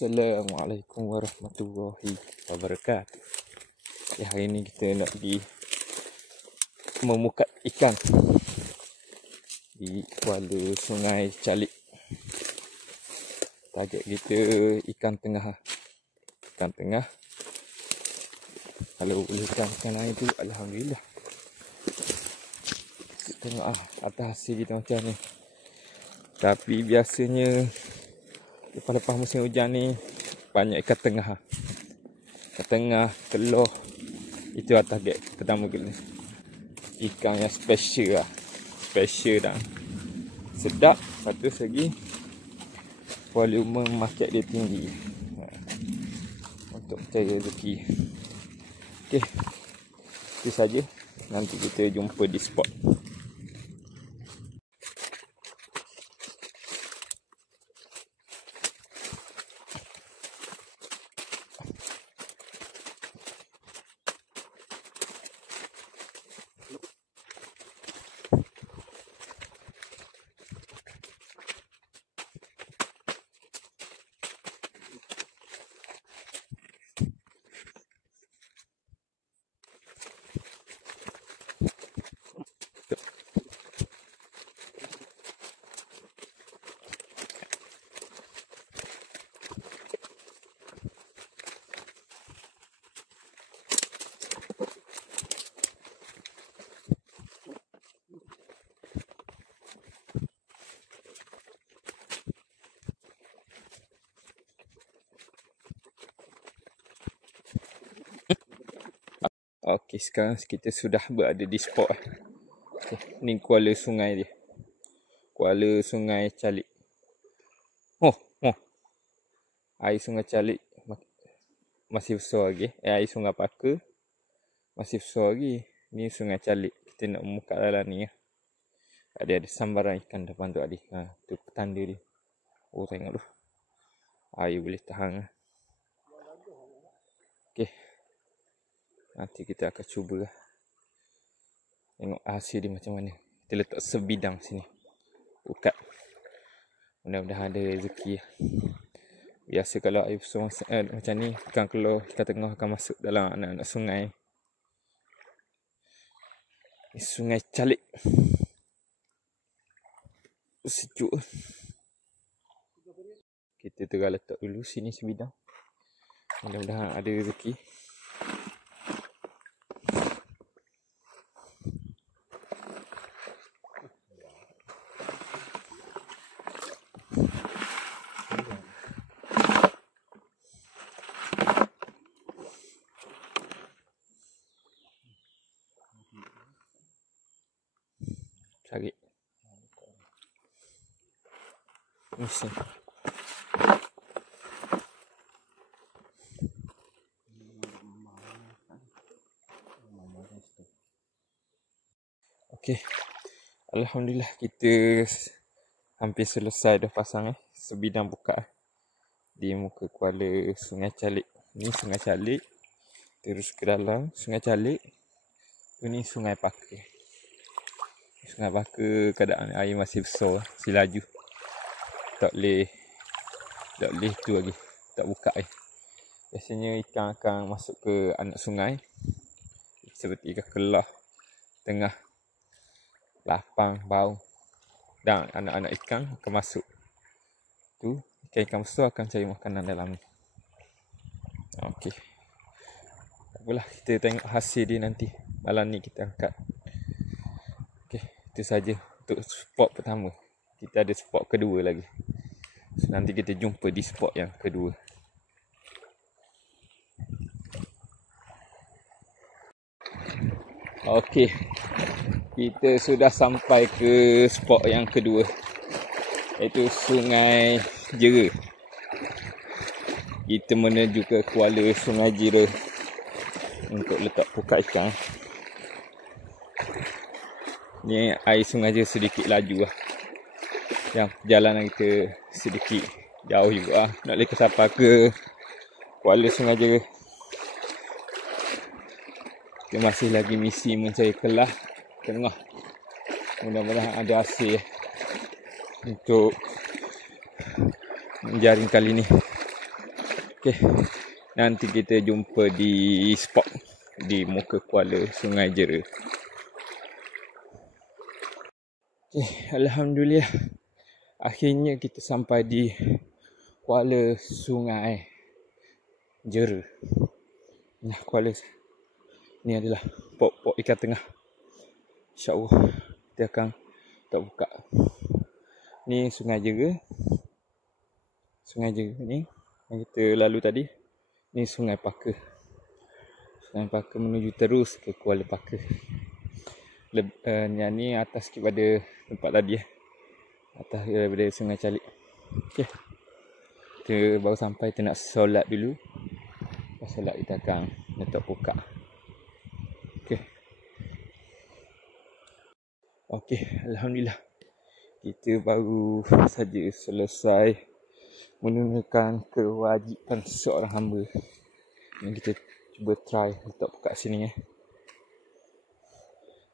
Assalamualaikum warahmatullahi wabarakatuh. Hari ini kita nak pergi memukat ikan di kuala Sungai Calik. Target kita ikan tengah. Ikan tengah. Kalau boleh ikan lain tu alhamdulillah. Tengok atas hasil kita macam ni. Tapi biasanya lepas musim hujan ni banyak ikan tengah. Ikan tengah, telur. Itu adalah target pertama kita. Ikan yang special lah. Special dan sedap. Satu segi volume market dia tinggi. Untuk mencari rezeki. Okey. Itu saja. Nanti kita jumpa di spot. Okey, sekarang kita sudah berada di spot. Ni kuala sungai dia. Kuala Sungai Calik. Air Sungai Calik masih besar lagi. Air Sungai Paka masih besar lagi. Ni Sungai Calik. Kita nak muka dalam ni. Ada sambaran ikan depan tu adik. Tu petanda dia. Oh, tengok tu. Air boleh tahan. Okey. Nanti kita akan cuba tengok hasil dia macam mana. Kita letak sebidang sini. Bukat. Mudah-mudahan ada rezeki. Biasa kalau air besar macam ni, ikan keluar, ikan tengah akan masuk dalam anak-anak sungai. Ini Sungai Calik. Sejuk. Kita tengah letak dulu sini sebidang. Mudah-mudahan ada rezeki. Cari musim. Okey. Alhamdulillah kita hampir selesai dah pasang sebidang buka di muka kuala Sungai Calik. Ni Sungai Calik. Terus ke dalam Sungai Calik. Ini Sungai Paka. Sungai Paka keadaan air masih besar, masih laju. Tak boleh tu lagi. Tak buka Biasanya ikan akan masuk ke anak sungai. Seperti ikan kelah, tengah, lapang, baung. Dan anak-anak ikan akan masuk. Tu ikan-ikan besar akan cari makanan dalam ni. Okey. Tak apalah, kita tengok hasil dia nanti. Malam ni kita angkat. Okey, itu saja untuk spot pertama. Kita ada spot kedua lagi. So, nanti kita jumpa di spot yang kedua. Okey. Kita sudah sampai ke spot yang kedua. Iaitu Sungai Jera. Kita menuju ke kuala Sungai Jera untuk letak pukat ikan. Ni air Sungai Jera sedikit laju Yang perjalanan kita sedikit jauh juga nak lepas sampai ke kuala Sungai Jera. Kita masih lagi misi mencari kelah tengah. Mudah-mudahan ada hasil untuk menjaring kali ni. Okey, nanti kita jumpa di spot di muka kuala Sungai Jera. Okey, alhamdulillah. Akhirnya kita sampai di kuala Sungai Jera. Nah, kuala ni adalah pok-pok ikan tengah. InsyaAllah kita akan tak buka. Ni Sungai Jera. Sungai Jera ni yang kita lalu tadi. Ni Sungai Paka. Sungai Paka menuju terus ke Kuala Paka. Yang ni atas sikit pada tempat tadi atas daripada Sungai Calik. Okey. Kita baru sampai, kita nak solat dulu. Lepas solat kita akan letak buka. Okey. Okey, alhamdulillah. Kita baru saja selesai menunaikan kewajipan seorang hamba. Ni kita cuba try letak buka sini .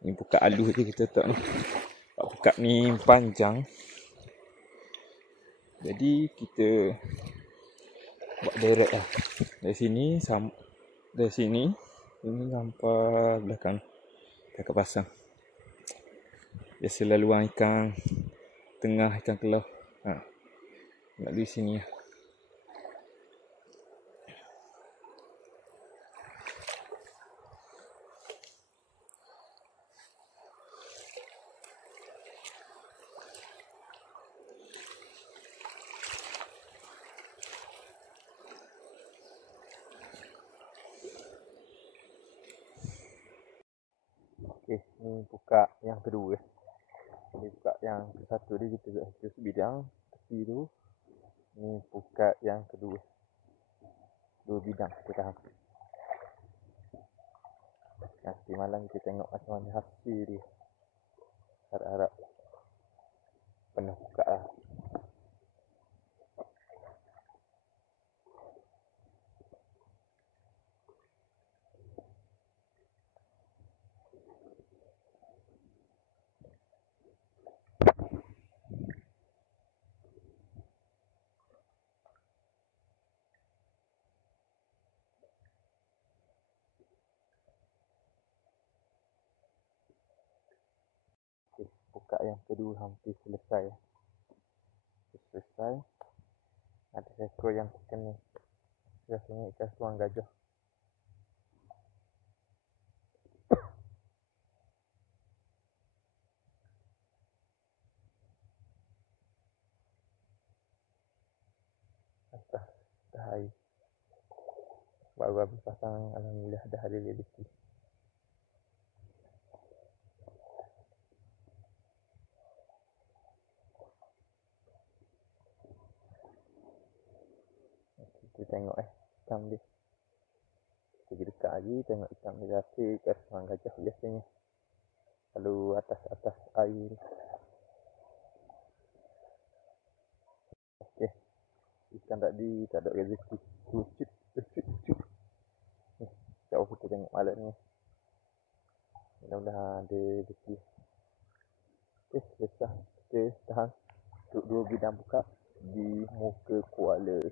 Ni buka alu je kita letak ni. Buka ni panjang. Jadi kita buat direct lah. Dari sini ini sampai belakang. Kita akan pasang. Biasa laluan ikan tengah, ikan kelau. Nak di sini lah. Okey, ni buka yang kedua. Ni buka yang satu dia kita sebidang tepi tu. Ni buka yang kedua. 2 bidang kita tahan. Nanti malam kita tengok macam mana hasil dia. Harap-harap penuh buka lah. Buka yang kedua hampir selesai. Ada seekor yang terkena. Rasanya ikan suang gajah. Dah air. Baru habis pasang, alhamdulillah dah ada rezeki. Kita tengok ikan dia. Pergi dekat lagi, tengok ikan dia rasa ikan suang gajah biasanya. Kalau atas air. Okey. Ikan tadi tak ada rezeki. Lucut. Jauh kita tengok malam ni. Mudah-mudahan ada rezeki. Okey, selesai. Kita tahan untuk 2 bidang buka di muka kuala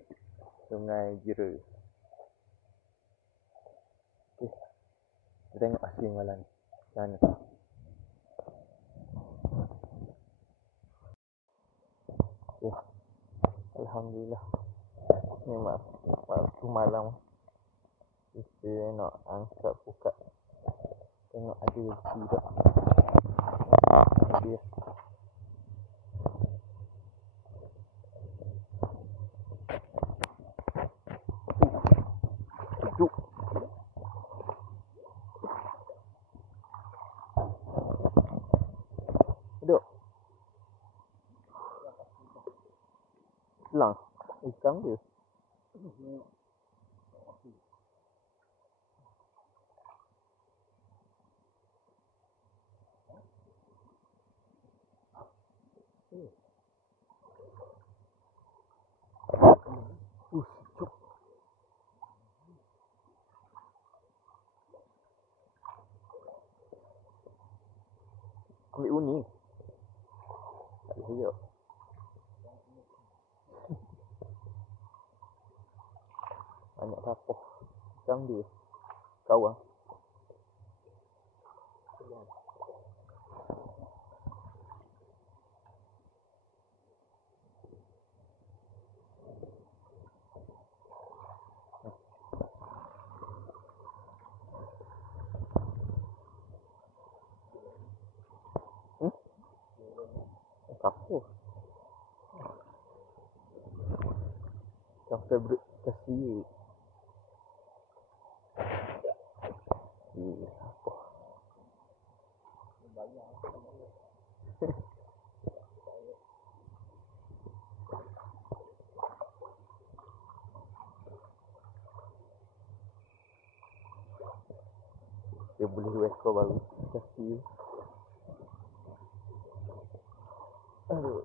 Sungai Jera. Okey. Kita tengok hasil malam ni. Macam mana? Okey. Alhamdulillah. Ni waktu malam kita nak angkat buka. Tengok ada rezeki tak. Dia. Duduk. Duduk. Selang. Ikan dia. Ambil uni. Tak boleh hijau. Banyak tapoh. Macam dia. Kawan. Tapoh. Yang favorite kasih. Tapoh. Dia boleh 2 ekor baru. Kasih. Aduh.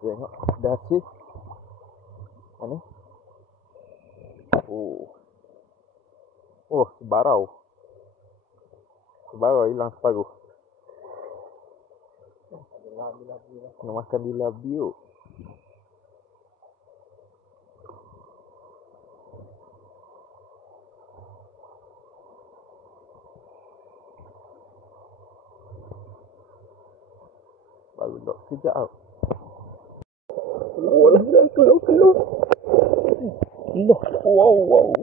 Tengok. Dah habis. Mana? Oh, sebarau. Sebarau hilang separuh. Nak makan di labi yuk. Baru dok sekejap tau. Oh lah, dah keluar. Wow.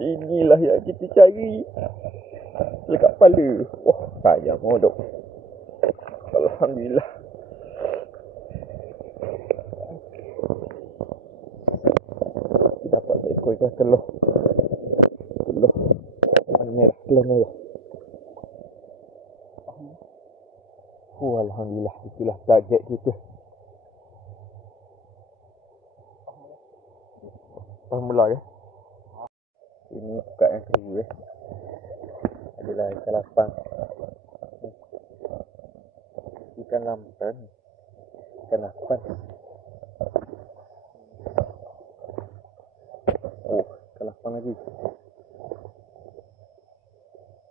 Inilah yang kita cari. Dekat kepala. Wah, sayang dok. Alhamdulillah. Dapat seekor ikan keluh. Keluh merah. Alhamdulillah. Itulah target kita. Mula ya. Ini buka yang kedua adalah ikan lapang. Ikan lampan. Ikan lapang. Oh, ikan lapang lagi.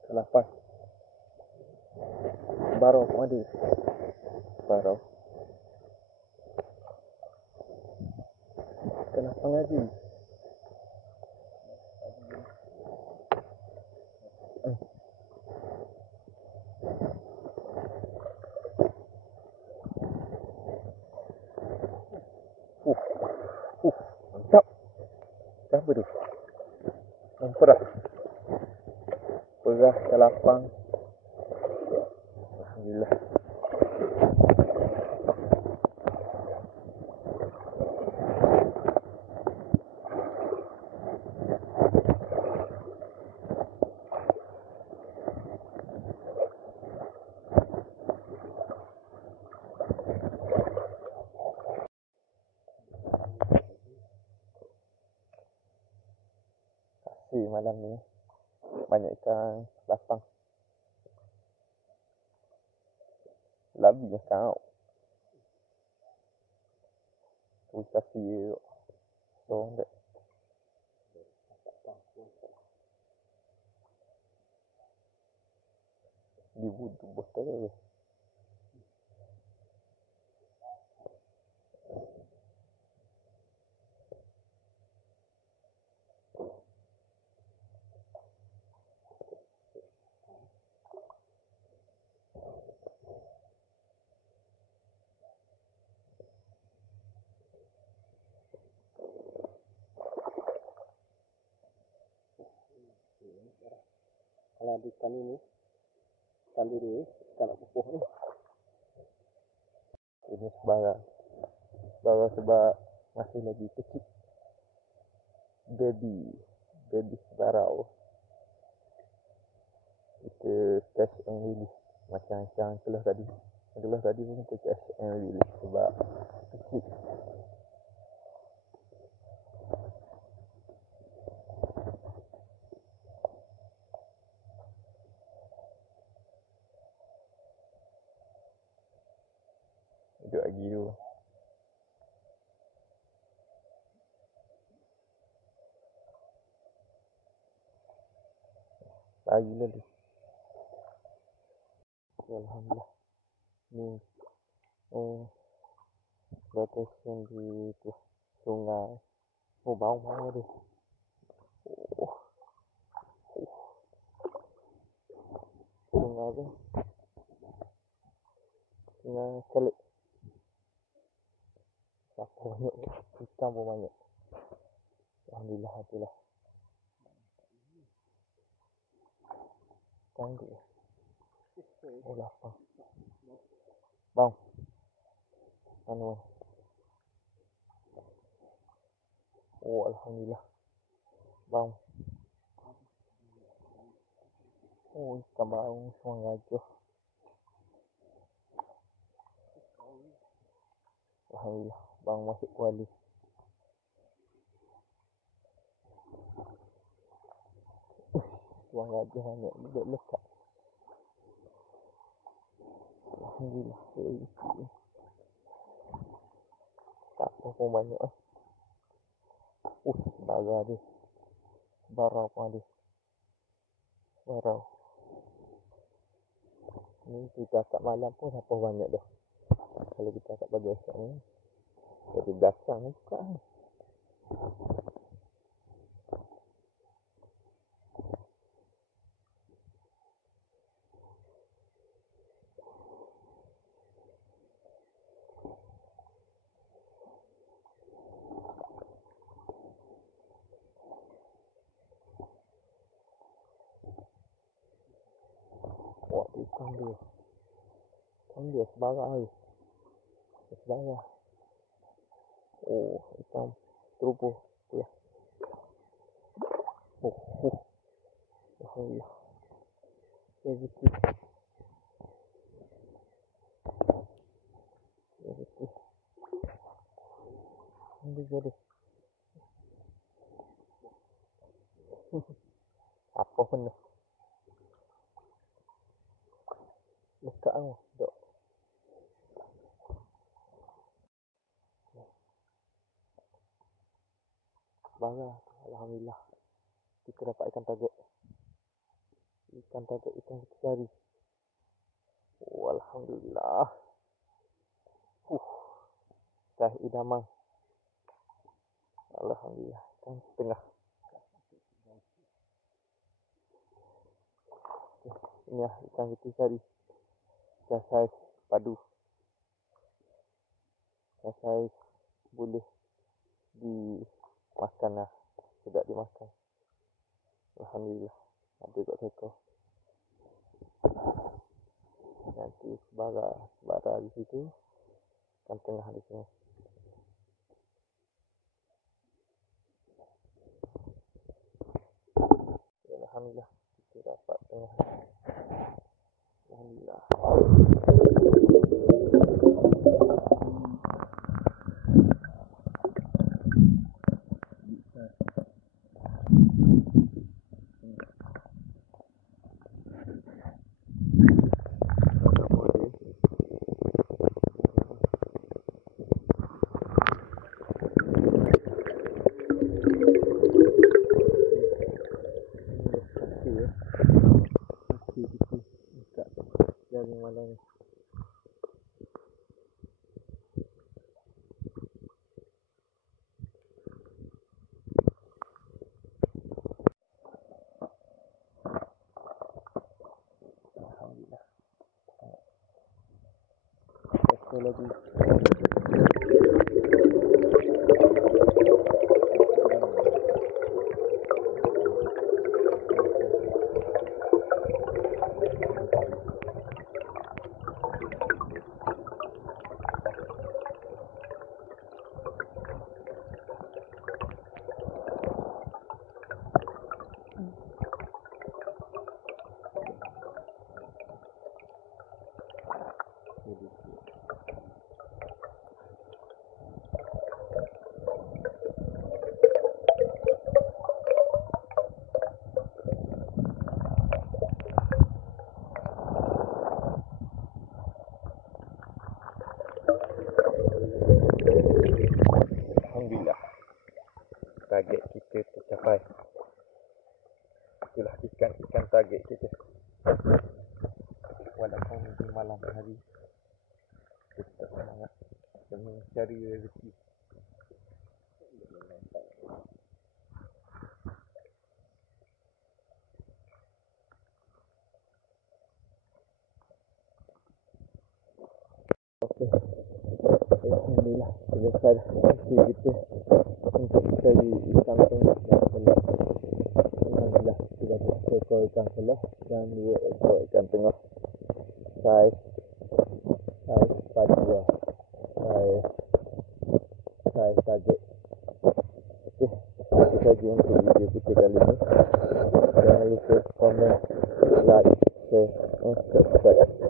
Ikan lapang. Barau pun ada. Barau. Ikan lapang lagi. Mantap. Apa tu? Perah. Perah ikan lapang. Alhamdulillah. Malam ni banyak ikan lapang. Labi yang kau. Tu kasih so that. Di budu botol. Kalau di ikan ini, ikan diri, ikan pupuh ni. Ini sebarang sebab masih lagi kecil. Baby sebarau. Kita catch and release. Macam keluh tadi. Keluh tadi pun kita catch and release sebab kecil. Duduk lagi tu. Lagi lalu. Alhamdulillah. Ni location di tu sungai. Oh, bau dia. Oh, sungai tu. Sungai Kelik. Siapa banyak? Ikan pun banyak. Alhamdulillah, itulah. Cantik. Oh, lapar. Bang. Anu. Oh, alhamdulillah. Bang. Oh, ikan bau semua gajah. Alhamdulillah. Bang masuk kuali. Semua gajah banyak. Duduk lekat. Alhamdulillah. Tak apa pun banyak. Bara dia. Barau pun ada. Barau. Ni kita kat malam pun siapa banyak dah. Kalau kita kat pagi esok ni. Jadi belakang ni buka ni. Wah, ikan dia. Ikan dia sebarang ni. Sebarang. Oh, ikan terubuh. Ya. Oh. Alhamdulillah. Rezeki. Ini jadi. Apa pun dah. Lekat ni. Duk. Sebarang. Alhamdulillah. Kita dapat ikan tagut. Ikan kita cari. Oh, alhamdulillah. Dah idaman. Alhamdulillah. Ikan setengah. Ini lah ikan kita cari. Ikan saiz padu. Ikan saiz boleh dimakan lah. Sedap dimakan. Alhamdulillah. Ada kat tekor. Nanti bara di situ. Ikan tengah di sini. Alhamdulillah. Kita dapat tengah. Alhamdulillah. Jaring malam ni. Alhamdulillah. Satu lagi. Alhamdulillah. Target kita tercapai. Itulah ikan target kita. Walaupun di malam hari Tetap semangat dan mencari rezeki. Okey, alhamdulillah selesai aktiviti kita untuk mencari ikan tengah dan kelak. Alhamdulillah sudah 1 ekor ikan kelak dan 2 ekor ikan tengah. Saiz padu lah. Saiz target. Okey, itu saja untuk video kita kali ini. Jangan lupa komen, like, share dan subscribe.